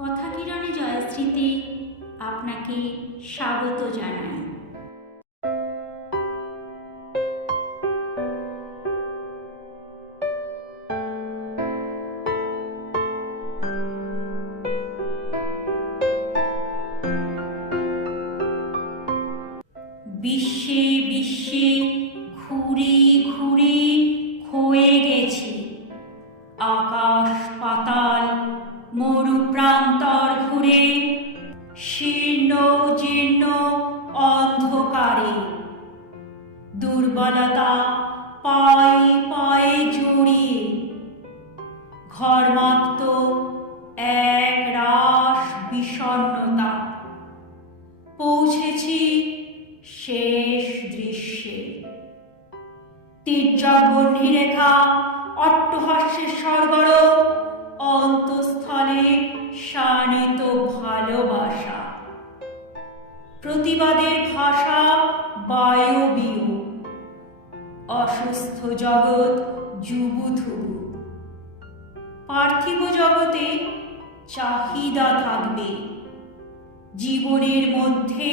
কথা কিরণে জয়শ্রীতে আপনাকে স্বাগত জানাই। বিশ্বে বিশ্বে ঘুরে ঘুরে শীর্ণ, জীর্ণ, অন্ধকারে। দুর্বলতা পায়ে পায়ে জড়িয়ে। ঘরমাক্ত এক রাস বিষণ্ণতা। পৌঁছেছি শেষ দৃশ্যে। তীর্যবর্ণী রেখা অট্টহাস্যের সরগর ভালোবাসা। প্রতিবাদের ভাষা বায়বীয়। অসুস্থ জগৎ যুবুথুবু পার্থিব জগতে চাহিদা থাকবে। জীবনের মধ্যে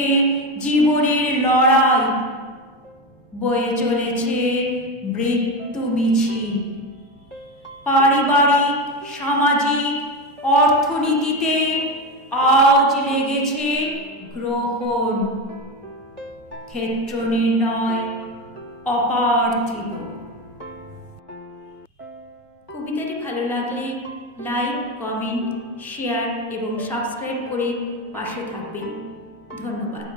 জীবনের লড়াই। বয়ে চলেছে মৃত্যু মিছিল। পারিবারিক, সামাজিক, অর্থনীতিতে গ্রহণ ক্ষেত্র নির্ণয় অপার্থিব কবিতাটি ভালো লাগলে লাইক, কমেন্ট, শেয়ার এবং সাবস্ক্রাইব করে পাশে থাকবেন। ধন্যবাদ।